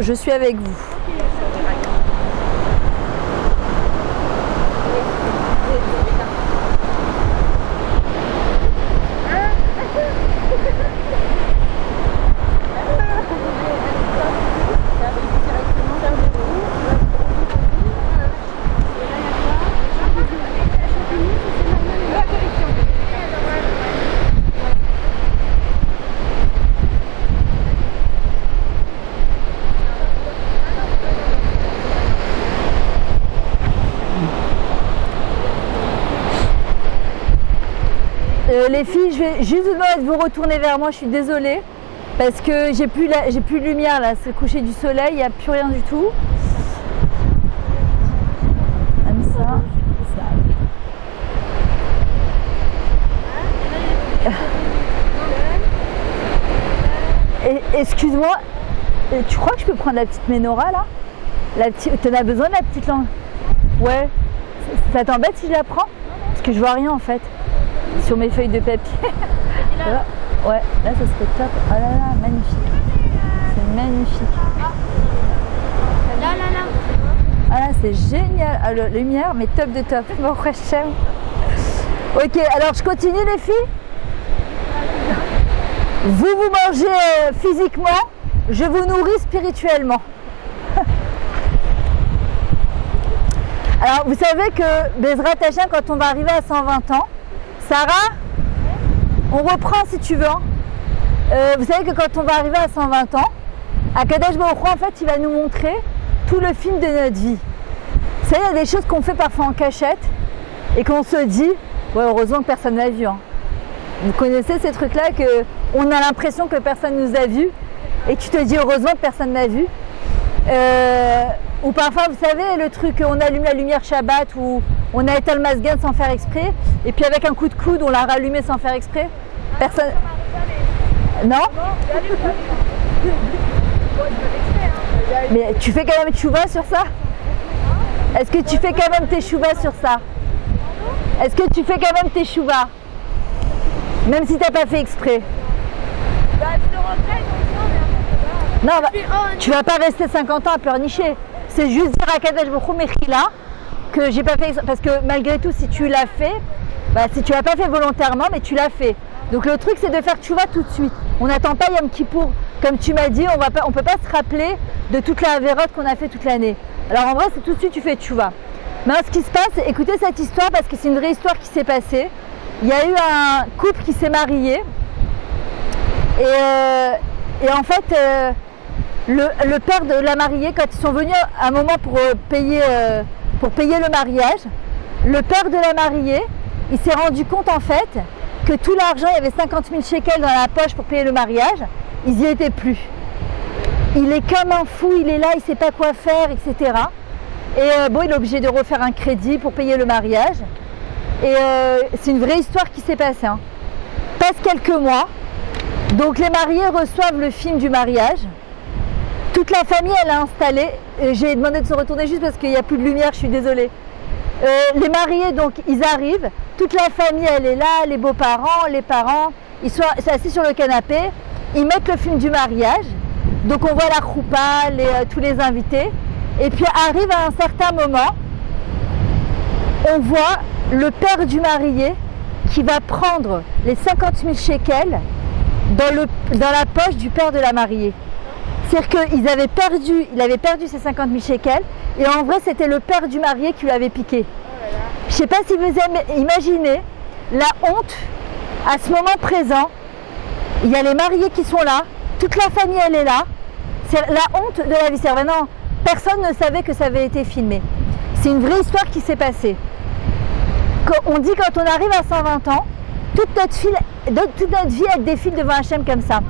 Je suis avec vous. Les filles, je vais juste vous demander de vous retourner vers moi, je suis désolée, parce que j'ai plus de lumière là, c'est le coucher du soleil, il n'y a plus rien du tout. Comme ça. Excuse-moi, tu crois que je peux prendre la petite menorah là? T'en as besoin de la petite lampe? Ouais. Ça t'embête si je la prends? Parce que je vois rien en fait. Sur mes feuilles de papier. Là, ouais, là ça serait top. Oh là là, magnifique. C'est magnifique. Ah là, c'est génial. Ah, la lumière, mais top de top. Bon, j'aime. Ok, alors je continue les filles. Vous mangez physiquement, je vous nourris spirituellement. Alors, vous savez que Bezrat Hashem, quand on va arriver à 120 ans, Sarah, on reprend si tu veux. Vous savez que quand on va arriver à 120 ans, Akadosh Baruch Hu, en fait, il va nous montrer tout le film de notre vie. Vous savez, il y a des choses qu'on fait parfois en cachette et qu'on se dit, ouais, heureusement que personne n'a vu. Hein. Vous connaissez ces trucs-là qu'on a l'impression que personne nous a vus et tu te dis heureusement que personne n'a vu. Ou parfois, vous savez, le truc, on allume la lumière Shabbat ou on a éteint le masgan sans faire exprès, et puis avec un coup de coude, on l'a rallumé sans faire exprès. Personne. Non? Mais tu fais quand même tchouva sur ça? Est-ce que tu fais quand même tes chouvas sur ça? Est-ce que tu fais quand même tes chouvas? Même si t'as pas fait exprès? Non, tu vas pas rester 50 ans à pleurnicher. C'est juste dire à Kadesh Baruch Hu Mechila que j'ai pas fait, parce que malgré tout, si tu l'as fait, bah, si tu l'as pas fait volontairement, mais tu l'as fait. Donc le truc, c'est de faire tchouva tout de suite. On n'attend pas Yom Kippour. Comme tu m'as dit, on peut pas se rappeler de toute la avérote qu'on a fait toute l'année. Alors en vrai, c'est tout de suite tu fais tchouva. Maintenant, ce qui se passe, écoutez cette histoire parce que c'est une vraie histoire qui s'est passée. Il y a eu un couple qui s'est marié et en fait, le père de la mariée, quand ils sont venus à un moment pour payer le mariage, le père de la mariée, il s'est rendu compte en fait que tout l'argent, il y avait 50 000 shekels dans la poche pour payer le mariage, ils n'y étaient plus. Il est comme un fou, il est là, il ne sait pas quoi faire, etc. Et bon, il est obligé de refaire un crédit pour payer le mariage. Et c'est une vraie histoire qui s'est passée. Hein. Passe quelques mois, donc les mariés reçoivent le film du mariage. Toute la famille, elle a installé, j'ai demandé de se retourner juste parce qu'il n'y a plus de lumière, je suis désolée. Les mariés, donc, ils arrivent, toute la famille, elle est là, les beaux-parents, les parents, ils sont assis sur le canapé, ils mettent le film du mariage, donc on voit la choupa, tous les invités, et puis arrive à un certain moment, on voit le père du marié qui va prendre les 50 000 shekels dans la poche du père de la mariée. C'est-à-dire qu'il avait perdu ses 50 000 shekels et en vrai c'était le père du marié qui lui avait piqué. Je ne sais pas si vous imaginez la honte à ce moment présent. Il y a les mariés qui sont là, toute la famille elle est là. C'est la honte de la vie. C'est vraiment, personne ne savait que ça avait été filmé. C'est une vraie histoire qui s'est passée. On dit quand on arrive à 120 ans, toute notre vie elle défile devant Hachem comme ça.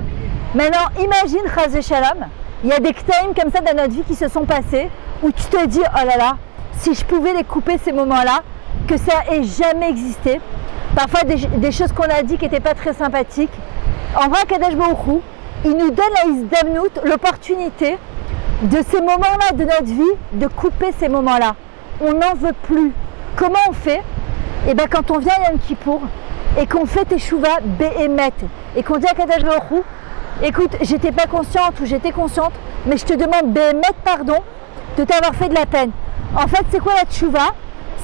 Maintenant, imagine, Chazé Shalom, il y a des ktaïm comme ça dans notre vie qui se sont passés, où tu te dis, oh là là, si je pouvais les couper ces moments-là, que ça ait jamais existé. Parfois des choses qu'on a dit qui n'étaient pas très sympathiques. En vrai, Kadesh Baruch Hu, il nous donne la Izdavnout, l'opportunité de ces moments-là de notre vie, de couper ces moments-là. On n'en veut plus. Comment on fait? Eh bien, quand on vient à Yom Kippour et qu'on fait Teshuvah Be'emet et qu'on dit à Kadesh Baruch Hu, écoute, j'étais pas consciente ou j'étais consciente, mais je te demande bémet pardon de t'avoir fait de la peine. En fait, c'est quoi la tchouva?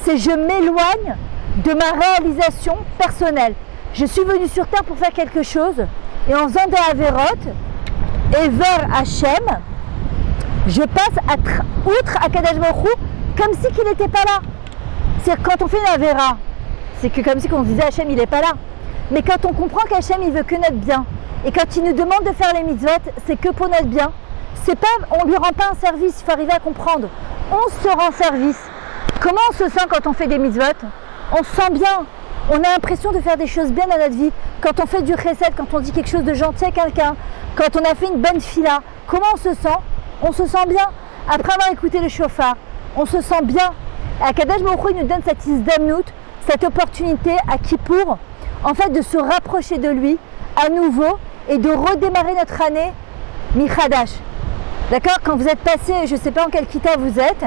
C'est je m'éloigne de ma réalisation personnelle. Je suis venue sur terre pour faire quelque chose, et en faisant des avérotes, et vers Hachem, je passe outre Akadosh Baruch Hu, comme si qu'il n'était pas là. C'est-à-dire quand on fait une avéra, c'est que comme si on se disait Hachem il n'est pas là. Mais quand on comprend qu'Hachem il veut que notre bien, et quand il nous demande de faire les mitzvot, c'est que pour notre bien. C'est pas, on lui rend pas un service, il faut arriver à comprendre. On se rend service. Comment on se sent quand on fait des mitzvot? On se sent bien. On a l'impression de faire des choses bien dans notre vie. Quand on fait du chesed, quand on dit quelque chose de gentil à quelqu'un, quand on a fait une bonne fila, comment on se sent? On se sent bien. Après avoir écouté le chauffard, on se sent bien. Akadosh Baruch Hu nous donne cette isdamnout, cette opportunité à Kippour, en fait de se rapprocher de lui à nouveau et de redémarrer notre année Michadash. D'accord? Quand vous êtes passé, je ne sais pas en quel kita vous êtes,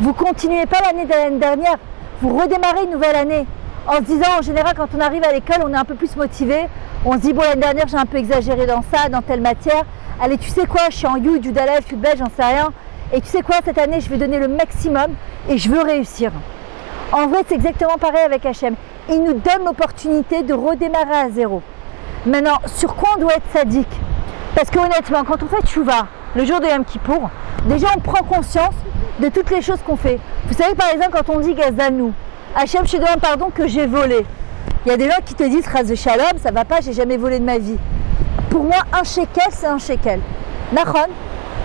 vous continuez pas l'année de l'année dernière, vous redémarrez une nouvelle année. En se disant, en général, quand on arrive à l'école, on est un peu plus motivé. On se dit, bon, l'année dernière, j'ai un peu exagéré dans ça, dans telle matière. Allez, tu sais quoi, je suis en Yud, Yudalev, Yudbel, j'en sais rien. Et tu sais quoi, cette année, je vais donner le maximum et je veux réussir. En vrai, c'est exactement pareil avec Hachem. Il nous donne l'opportunité de redémarrer à zéro. Maintenant, sur quoi on doit être sadique? Parce que honnêtement, quand on fait tchouva, le jour de Yom Kippour, déjà on prend conscience de toutes les choses qu'on fait. Vous savez, par exemple, quand on dit Gazanou, Hachem, je te demande pardon que j'ai volé. Il y a des gens qui te disent, Ras de Shalom, ça va pas, j'ai jamais volé de ma vie. Pour moi, un shekel, c'est un shekel. Nachon.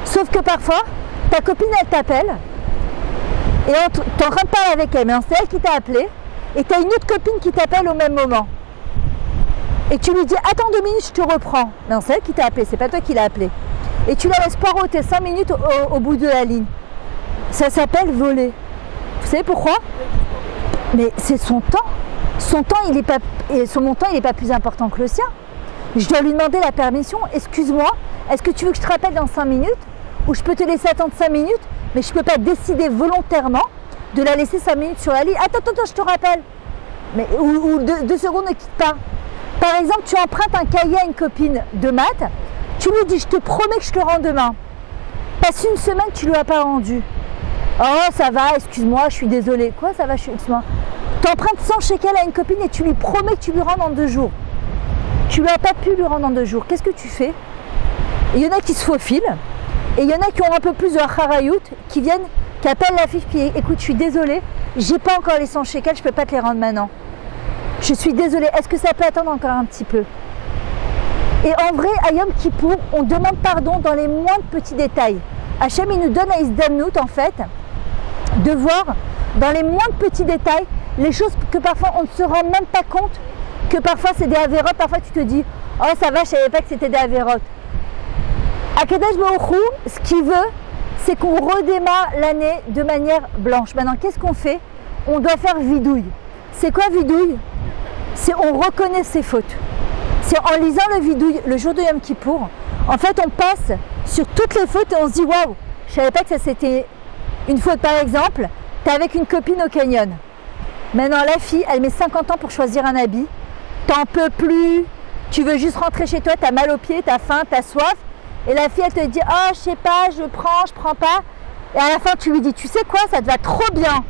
Sauf que parfois, ta copine, elle t'appelle, et t'es en train de parler avec elle, mais c'est elle qui t'a appelé, et tu as une autre copine qui t'appelle au même moment. Et tu lui dis, attends 2 minutes, je te reprends. Non, c'est elle qui t'a appelé, c'est pas toi qui l'as appelé. Et tu la laisses poireauter 5 minutes au bout de la ligne. Ça s'appelle voler. Vous savez pourquoi? Mais c'est son temps. Son temps, il est pas, et son montant, il n'est pas plus important que le sien. Je dois lui demander la permission. Excuse-moi, est-ce que tu veux que je te rappelle dans 5 minutes? Ou je peux te laisser attendre 5 minutes, mais je ne peux pas décider volontairement de la laisser 5 minutes sur la ligne. Attends, je te rappelle. Mais, ou 2 secondes, ne quitte pas. Par exemple, tu empruntes un cahier à une copine de maths, tu lui dis, je te promets que je te le rends demain. Passe une semaine, tu ne lui as pas rendu. Oh, ça va, excuse-moi, je suis désolée. Quoi, ça va, excuse-moi. Tu empruntes 100 shekels à une copine et tu lui promets que tu lui rends dans 2 jours. Tu ne lui as pas pu lui rendre dans 2 jours. Qu'est-ce que tu fais? Il y en a qui se faufilent, et il y en a qui ont un peu plus de harayout, qui viennent, qui appellent la fille, qui écoute, je suis désolée, j'ai pas encore les 100 shekels, je peux pas te les rendre maintenant. Je suis désolée, est-ce que ça peut attendre encore un petit peu? Et en vrai, à Yom Kippour, on demande pardon dans les moindres petits détails. Hachem, il nous donne à Isdamnout, en fait, de voir dans les moindres petits détails les choses que parfois on ne se rend même pas compte, que parfois c'est des avérotes, parfois tu te dis, oh ça va, je savais pas que c'était des avérotes. Akadosh Baruch Hu, ce qu'il veut, c'est qu'on redémarre l'année de manière blanche. Maintenant, qu'est-ce qu'on fait? On doit faire vidouille. C'est quoi vidouille? C'est on reconnaît ses fautes. C'est en lisant le vidouille le jour de Yom Kippour, en fait on passe sur toutes les fautes et on se dit waouh, je savais pas que ça c'était une faute. Par exemple, tu es avec une copine au canyon. Maintenant la fille, elle met 50 ans pour choisir un habit. T'en peux plus, tu veux juste rentrer chez toi, tu as mal aux pieds, tu as faim, tu as soif. Et la fille, elle te dit, oh, je sais pas, je prends pas. Et à la fin, tu lui dis, tu sais quoi, ça te va trop bien.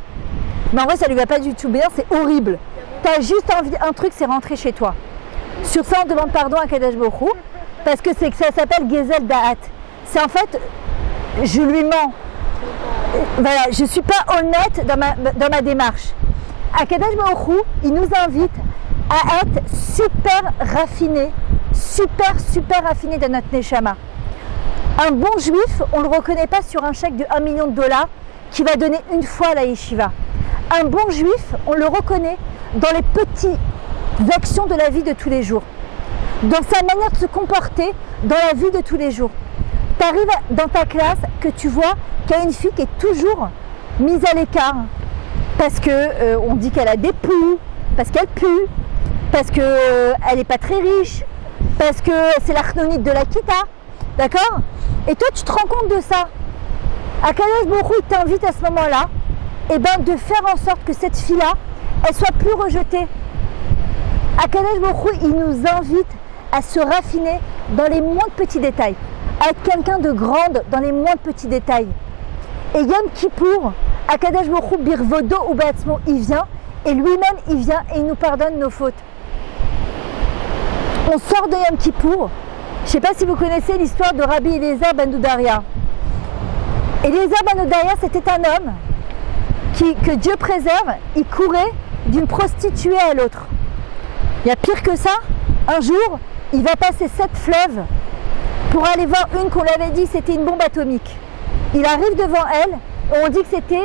Mais en vrai, ça lui va pas du tout bien, c'est horrible. Tu as juste envie, un truc, c'est rentrer chez toi. Sur ça, on demande pardon à Kadosh Baruch Hu, parce que c'est que ça s'appelle Gezel Da'at. C'est en fait, je lui mens. Voilà, je ne suis pas honnête dans ma démarche. À Kadosh Baruch Hu, il nous invite à être super raffiné, super raffiné dans notre Neshama. Un bon juif, on ne le reconnaît pas sur un chèque de $1 million qui va donner une fois à la yeshiva. Un bon juif, on le reconnaît dans les petites actions de la vie de tous les jours, dans sa manière de se comporter dans la vie de tous les jours. Tu arrives dans ta classe que tu vois qu'il y a une fille qui est toujours mise à l'écart parce que on dit qu'elle a des poux, parce qu'elle pue, parce qu'elle n'est pas très riche, parce que c'est l'archnonite de la kita, d'accord? Et toi tu te rends compte de ça. Akadosh Baruch Hu t'invite à ce moment-là de faire en sorte que cette fille-là, elle soit plus rejetée. Akadosh Baruch Hu, il nous invite à se raffiner dans les moindres petits détails. à être quelqu'un de grande dans les moindres petits détails. Et Yom Kippour, Akadosh Baruch Hu Birvodo ou Ba'atzmo, il vient et lui-même il vient et il nous pardonne nos fautes. On sort de Yom Kippour. Je ne sais pas si vous connaissez l'histoire de Rabbi Eliezer ben Doudaria. Eliezer ben Doudaria, c'était un homme que Dieu préserve, il courait d'une prostituée à l'autre. Il y a pire que ça, un jour, il va passer 7 fleuves pour aller voir une qu'on l'avait dit c'était une bombe atomique. Il arrive devant elle, et on dit que c'était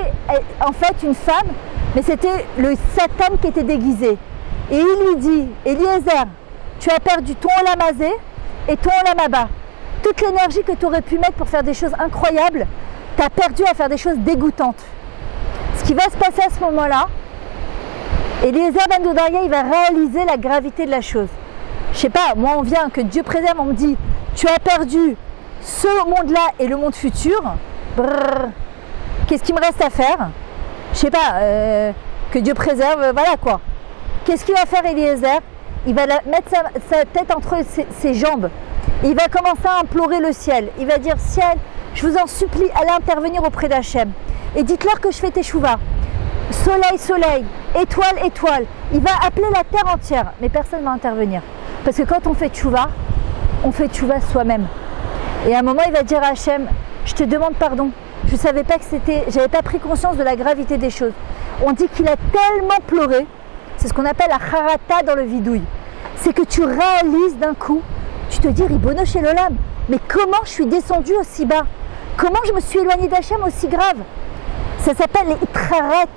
en fait une femme, mais c'était le Satan qui était déguisé. Et il lui dit, Eliezer, tu as perdu ton Olam Hazé et ton Olam Haba. Toute l'énergie que tu aurais pu mettre pour faire des choses incroyables, tu as perdu à faire des choses dégoûtantes. Ce qui va se passer à ce moment-là, Eliezer ben Doudaria, il va réaliser la gravité de la chose. Je sais pas, moi on vient, que Dieu préserve, on me dit, tu as perdu ce monde-là et le monde futur. Qu'est-ce qu'il me reste à faire? Je sais pas, que Dieu préserve, voilà quoi. Qu'est-ce qu'il va faire Eliezer? Il va mettre sa tête entre ses jambes. Il va commencer à implorer le ciel. Il va dire, ciel, je vous en supplie, allez intervenir auprès d'Hachem. Et dites-leur que je fais teshuva. Soleil, soleil, étoile, étoile. Il va appeler la terre entière, mais personne ne va intervenir. Parce que quand on fait teshuva soi-même. Et à un moment, il va dire à Hachem, je te demande pardon. Je ne savais pas que j'avais pas pris conscience de la gravité des choses. On dit qu'il a tellement pleuré, c'est ce qu'on appelle la charata dans le vidouille. C'est que tu réalises d'un coup, tu te dis, Ribono shel olam, mais comment je suis descendu aussi bas? Comment je me suis éloigné d'Hachem aussi grave? Ça s'appelle les itraret.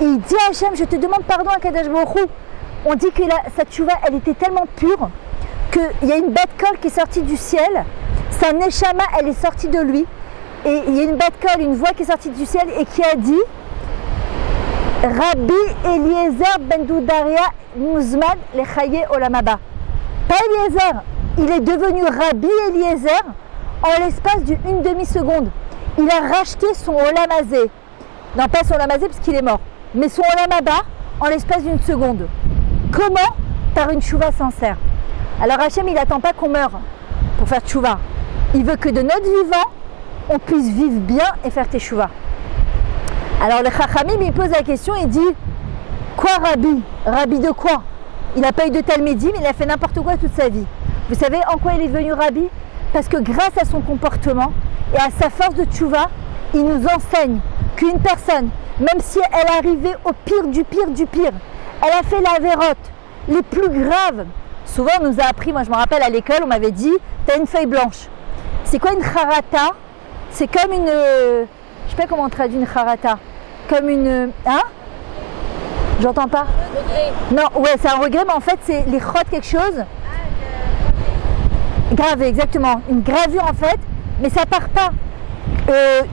Et il dit à Hachem, je te demande pardon à Kadosh Baruch Hu. On dit que sa tchouva, elle était tellement pure qu'il y a une bat kol qui est sortie du ciel, sa neshama, elle est sortie de lui, et il y a une bat kol, une voix qui est sortie du ciel et qui a dit Rabbi Eliezer ben Doudaria Muzman lechaye olam haba. Pas Eliezer, il est devenu Rabbi Eliezer en l'espace d'une demi-seconde. Il a racheté son Olam Hazé. Non, pas son Olam Hazé parce qu'il est mort, mais son Olam Haba en l'espace d'une seconde. Comment? Par une tchouva sincère. Alors Hachem, il n'attend pas qu'on meure pour faire tchouva. Il veut que de notre vivant, on puisse vivre bien et faire teshuva. Alors le Chachamim, il pose la question, il dit quoi Rabbi? Rabbi de quoi? Il n'a pas eu de talmidim, il a fait n'importe quoi toute sa vie. Vous savez en quoi il est devenu Rabbi? Parce que grâce à son comportement et à sa force de tchouva, il nous enseigne qu'une personne, même si elle est arrivée au pire du pire du pire, elle a fait la vérote, les plus graves. Souvent on nous a appris, moi je me rappelle à l'école, on m'avait dit, tu as une feuille blanche. C'est quoi une charata? C'est comme une... je sais pas comment on traduit une charata. Comme une... Hein? J'entends pas. Non, ouais, c'est un regret, mais en fait c'est les chot quelque chose. Gravé, exactement. Une gravure en fait, mais ça part pas.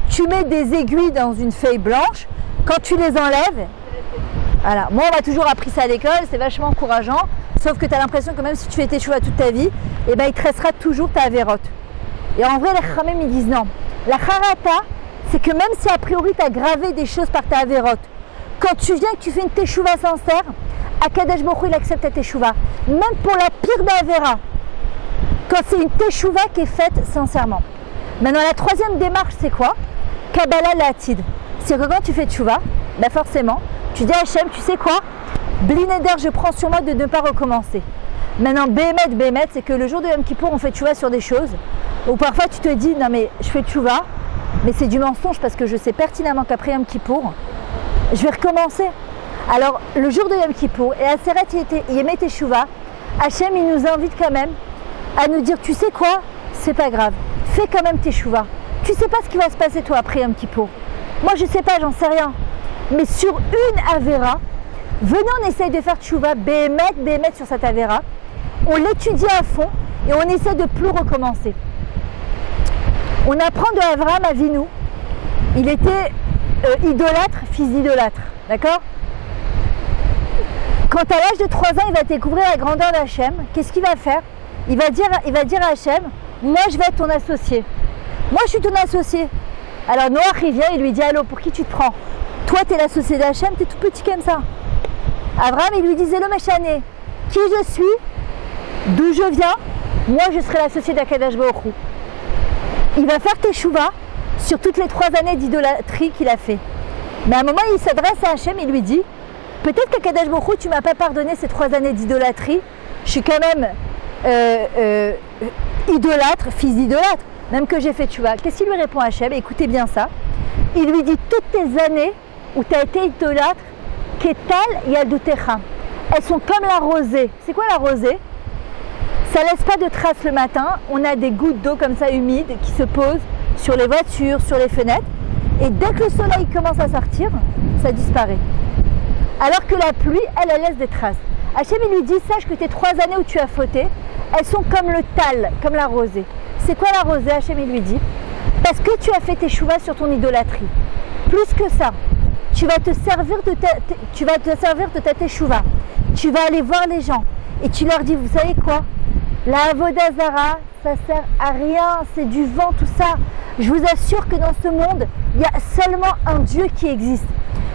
Tu mets des aiguilles dans une feuille blanche, quand tu les enlèves, voilà. Moi on m'a toujours appris ça à l'école, c'est vachement encourageant, sauf que tu as l'impression que même si tu fais tes choix toute ta vie, eh ben, il te restera toujours ta vérote. Et en vrai, les Chachamim ils disent non. La charata, c'est que même si a priori tu as gravé des choses par ta vérote, quand tu viens et que tu fais une teshuva sincère, Akadosh Baruch Hu il accepte ta teshuva. Même pour la pire d'Avera, quand c'est une teshuva qui est faite sincèrement. Maintenant, la troisième démarche, c'est quoi? Kabbalah La'atid. C'est que quand tu fais teshuva, ben forcément, tu dis à Hachem, tu sais quoi? Bli neder, je prends sur moi de ne pas recommencer. Maintenant, Béhémet, c'est que le jour de Yom Kippour, on fait teshuva sur des choses où parfois tu te dis, non mais je fais teshuva, mais c'est du mensonge parce que je sais pertinemment qu'après Yom Kippour, je vais recommencer. Alors, le jour de Yom Kippour, et à Seret Yemei Teshuva, Hachem, il nous invite quand même à nous dire, tu sais quoi? C'est pas grave, fais quand même teshuva. Tu sais pas ce qui va se passer toi après Yom Kippour. Moi je sais pas, j'en sais rien. Mais sur une Avera, venez on essaye de faire teshuva, Béhémet sur cette Avera. On l'étudie à fond et on essaie de plus recommencer. On apprend de Avraham Avinu. Il était idolâtre, fils d'idolâtre. D'accord? Quand à l'âge de 3 ans, il va découvrir la grandeur d'Hachem, qu'est-ce qu'il va faire? Il va dire à Hachem, moi je vais être ton associé. Moi je suis ton associé. Alors Noach il vient, il lui dit, allô, pour qui tu te prends? Toi tu es l'associé d'Hachem, tu es tout petit comme ça. Abraham il lui disait, le méchané, qui je suis, d'où je viens, moi je serai l'associé d'Akadosh Baruch Hu. il va faire teshuva sur toutes les 3 années d'idolâtrie qu'il a fait. Mais à un moment, il s'adresse à Hachem, il lui dit, peut-être qu'Akadosh Baruch Hu, tu ne m'as pas pardonné ces 3 années d'idolâtrie, je suis quand même idolâtre, fils d'idolâtre, même que j'ai fait teshuva. Qu'est-ce qu'il lui répond à Hachem? Écoutez bien ça. Il lui dit, toutes tes années où tu as été idolâtre, Ketal Yaldutecha, elles sont comme la rosée. C'est quoi la rosée? Ça laisse pas de traces le matin, on a des gouttes d'eau comme ça humides qui se posent sur les voitures, sur les fenêtres, et dès que le soleil commence à sortir, ça disparaît. Alors que la pluie, elle laisse des traces. Hachem il lui dit, sache que tes 3 années où tu as fauté, elles sont comme le tal, comme la rosée. C'est quoi la rosée? Hachem il lui dit, parce que tu as fait tes teshuva sur ton idolâtrie. Plus que ça, tu vas te servir de ta teshuva. Tu vas aller voir les gens et tu leur dis, vous savez quoi? La Avodah Zara, ça sert à rien, c'est du vent, tout ça. Je vous assure que dans ce monde, il y a seulement un Dieu qui existe.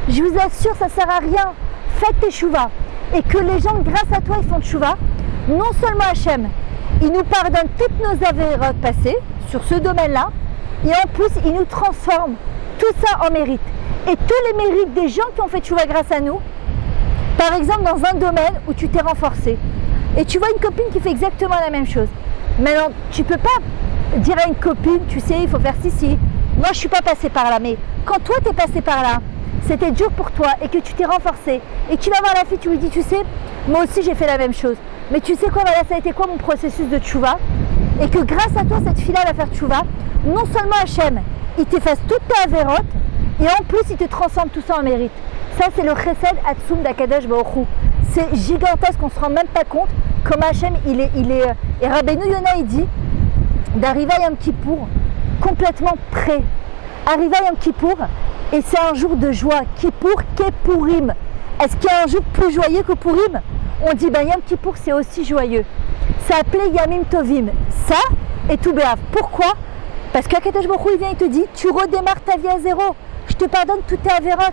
Je vous assure, ça sert à rien. Faites teshuva. Et que les gens, grâce à toi, ils font teshuva. Non seulement Hachem, il nous pardonne toutes nos avérotes passées sur ce domaine-là, et en plus, il nous transforme tout ça en mérite. Et tous les mérites des gens qui ont fait teshuva grâce à nous, par exemple dans un domaine où tu t'es renforcé, et tu vois une copine qui fait exactement la même chose. Maintenant, tu ne peux pas dire à une copine, tu sais, il faut faire ceci. Moi, je ne suis pas passée par là, mais quand toi, tu es passé par là, c'était dur pour toi et que tu t'es renforcé, et que tu vas voir la fille, tu lui dis, tu sais, moi aussi, j'ai fait la même chose. Mais tu sais quoi, voilà, ça a été quoi mon processus de teshuva? Et que grâce à toi, cette fille-là va faire teshuva. Non seulement Hachem, il t'efface toute ta avérote, et en plus, il te transforme tout ça en mérite. Ça, c'est le chesed atzum d'Akadosh Baruch Hu. C'est gigantesque, on ne se rend même pas compte comme Hachem, il est et Rabbeinu Yonah, il dit d'arriver à Yom Kippour complètement prêt. Arriver à Yom Kippour, et c'est un jour de joie. Kippour, Kepourim. Est-ce qu'il y a un jour plus joyeux que Pourim? On dit, ben Yom Kippour, c'est aussi joyeux. C'est appelé Yamim Tovim. Ça et tout béav. Pourquoi? Parce qu'Akadosh Baruch Hu, il vient et te dit, tu redémarres ta vie à zéro. Je te pardonne toutes tes avérotes.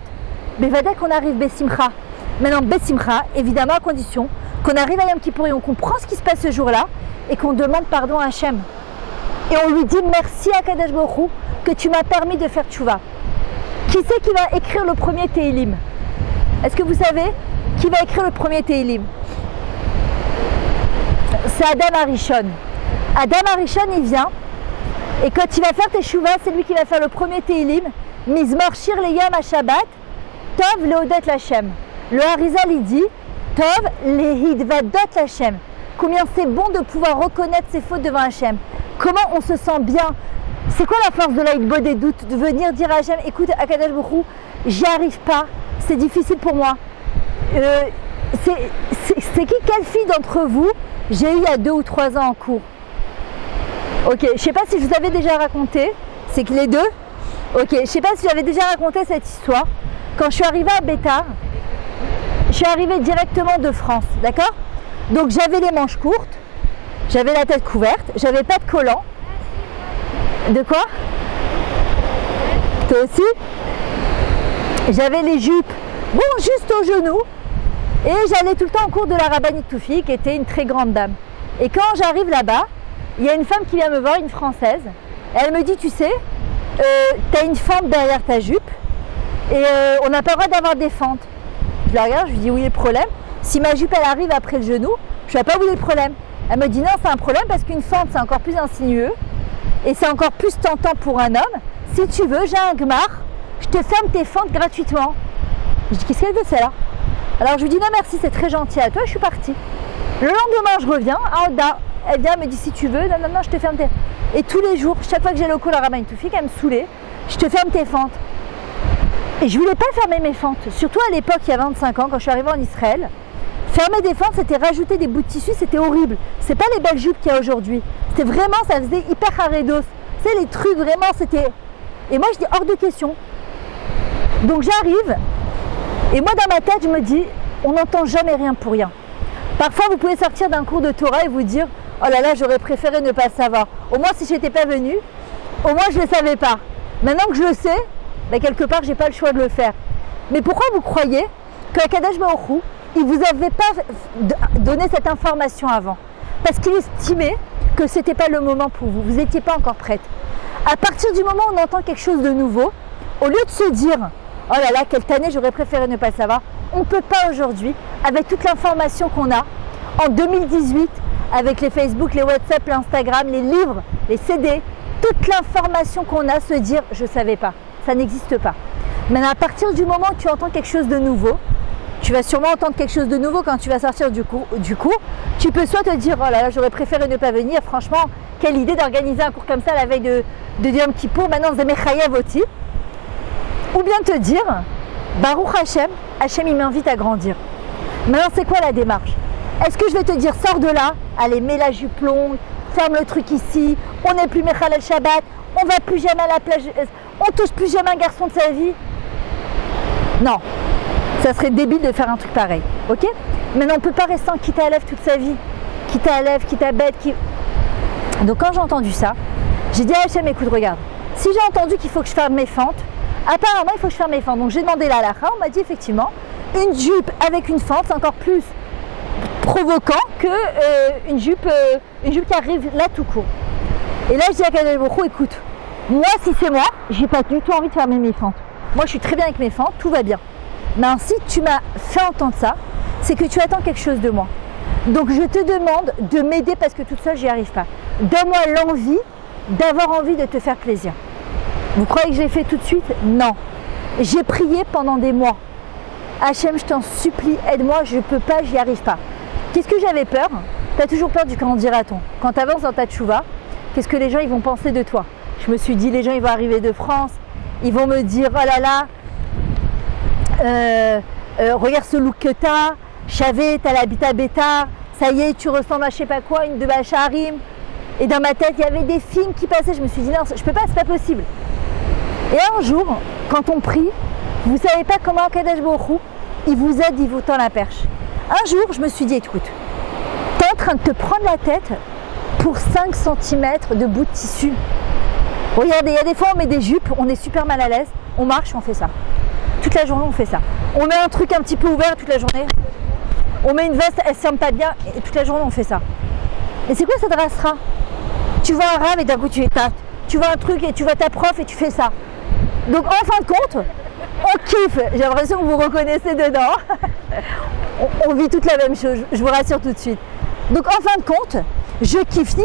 Mais va dès qu'on arrive Bessimcha. Maintenant, Bessimcha, évidemment, à condition qu'on arrive à Yom Kippour et on comprend ce qui se passe ce jour-là et qu'on demande pardon à Hachem. Et on lui dit merci à Akadosh Baruch Hu que tu m'as permis de faire teshuva. Qui c'est qui va écrire le premier Tehillim? Est-ce que vous savez qui va écrire le premier Tehillim? C'est Adam Arishon. Adam Arishon, il vient et quand il va faire teshuva, c'est lui qui va faire le premier Tehillim. Mizmor Shir Leyam HaShabbat, Tov Leodet Lachem. Le Harizal, il dit Tov Lehidvadot Lachem. Combien c'est bon de pouvoir reconnaître ses fautes devant Hachem. Comment on se sent bien. C'est quoi la force de l'Aïdbo des doutes? De venir dire à Hachem, écoute, Akadosh Baruch Hu, j'y arrive pas, c'est difficile pour moi. C'est qui, quelle fille d'entre vous j'ai eu il y a 2 ou 3 ans en cours? Ok, je sais pas si je vous avais déjà raconté, c'est que les deux. Ok, je sais pas si j'avais déjà raconté cette histoire. Quand je suis arrivée à Bétar, je suis arrivée directement de France, d'accord? Donc j'avais les manches courtes, j'avais la tête couverte, j'avais pas de collant. De quoi? Toi aussi? J'avais les jupes, bon, juste aux genoux, et j'allais tout le temps en cours de la Rabbanit Toufi, qui était une très grande dame. Et quand j'arrive là-bas, il y a une femme qui vient me voir, une Française, et elle me dit, tu sais, tu as une fente derrière ta jupe, et on n'a pas le droit d'avoir des fentes. Je la regarde, je lui dis, oui, le problème, si ma jupe elle arrive après le genou, je ne sais pas où est le problème. Elle me dit, non, c'est un problème parce qu'une fente, c'est encore plus insinueux, et c'est encore plus tentant pour un homme. Si tu veux, j'ai un gmar, je te ferme tes fentes gratuitement. Je dis, qu'est-ce qu'elle veut celle-là? Alors je lui dis, non merci, c'est très gentil à toi, je suis partie. Le lendemain, je reviens, à Oda, elle vient, elle me dit, si tu veux, non, je te ferme tes... Et tous les jours, chaque fois que j'ai le cours à Rabbanit Toufi, elle me saoulait, je te ferme tes fentes. Et je voulais pas fermer mes fentes, surtout à l'époque, il y a 25 ans, quand je suis arrivée en Israël. Fermer des fentes, c'était rajouter des bouts de tissu, c'était horrible. C'est pas les belles jupes qu'il y a aujourd'hui. C'était vraiment, ça faisait hyper haredos. Tu sais, les trucs, vraiment, c'était... Et moi, je dis, hors de question. Donc j'arrive, et moi, dans ma tête, je me dis, on n'entend jamais rien pour rien. Parfois, vous pouvez sortir d'un cours de Torah et vous dire, oh là là, j'aurais préféré ne pas savoir. Au moins, si je n'étais pas venue, au moins, je ne le savais pas. Maintenant que je le sais, ben, quelque part, je n'ai pas le choix de le faire. Mais pourquoi vous croyez que Akadosh Baruch Hu, il ne vous avait pas donné cette information avant? Parce qu'il estimait que ce n'était pas le moment pour vous. Vous n'étiez pas encore prête. À partir du moment où on entend quelque chose de nouveau, au lieu de se dire « Oh là là, quelle tannée, j'aurais préféré ne pas savoir », on ne peut pas aujourd'hui, avec toute l'information qu'on a, en 2018, avec les Facebook, les WhatsApp, l'Instagram, les livres, les CD, toute l'information qu'on a, se dire « Je ne savais pas ». Ça n'existe pas. Maintenant, à partir du moment où tu entends quelque chose de nouveau, tu vas sûrement entendre quelque chose de nouveau quand tu vas sortir du cours. Tu peux soit te dire « Oh là là, j'aurais préféré ne pas venir. Franchement, quelle idée d'organiser un cours comme ça la veille de Yom Kippour. Maintenant, c'est Mechayev aussi. » Ou bien te dire « Baruch Hashem, Hashem il m'invite à grandir. » Maintenant, c'est quoi la démarche? Est-ce que je vais te dire « Sors de là, allez, mets la jupe longue, ferme le truc ici, on n'est plus Mechal el Shabbat, on va plus jamais à la plage, on touche plus jamais un garçon de sa vie ?» Non. Ça serait débile de faire un truc pareil, ok? Maintenant, on ne peut pas rester en quitte à lève toute sa vie. Quitte à lève, quitte à bête. Donc, quand j'ai entendu ça, j'ai dit à Hachem, écoute, regarde, si j'ai entendu qu'il faut que je ferme mes fentes, apparemment, il faut que je ferme mes fentes. Donc, j'ai demandé la halakha, on m'a dit effectivement, une jupe avec une fente, c'est encore plus provoquant qu'une jupe qui arrive là tout court. Et là, je dis à Kadosh Baruch Hu, écoute, moi, si c'est moi, j'ai pas du tout envie de fermer mes fentes. Moi, je suis très bien avec mes fentes, tout va bien. Mais si tu m'as fait entendre ça, c'est que tu attends quelque chose de moi. Donc je te demande de m'aider parce que toute seule, j'y arrive pas. Donne-moi l'envie d'avoir envie de te faire plaisir. Vous croyez que je l'ai fait tout de suite? Non. J'ai prié pendant des mois. Hachem, je t'en supplie, aide-moi, je ne peux pas, j'y arrive pas. Qu'est-ce que j'avais peur? Tu as toujours peur du qu'en dira-t-on. Quand tu avances dans ta tchouva, qu'est-ce que les gens ils vont penser de toi? Je me suis dit, les gens ils vont arriver de France, ils vont me dire, oh là là, regarde ce look que t'as, Chavé, t'as l'habitat bêta, ça y est, tu ressembles à je sais pas quoi, une de Bacharim. Et dans ma tête, il y avait des films qui passaient. Je me suis dit, non, je peux pas, c'est pas possible. Et un jour, quand on prie, vous savez pas comment Kadosh Baruch Hu, il vous aide, il vous tend la perche. Un jour, je me suis dit, écoute, t'es en train de te prendre la tête pour 5 cm de bout de tissu. Regardez, il y a des fois, on met des jupes, on est super mal à l'aise, on marche, on fait ça. Toute la journée, on fait ça. On met un truc un petit peu ouvert toute la journée. On met une veste, elle ne se ferme pas bien, et toute la journée, on fait ça. Et c'est quoi cette race-ra? Tu vois un rave et d'un coup, tu étates. Tu vois un truc et tu vois ta prof et tu fais ça. Donc, en fin de compte, on kiffe. J'ai l'impression que vous vous reconnaissez dedans. On vit toute la même chose, je vous rassure tout de suite. Donc, en fin de compte, je kiffe ni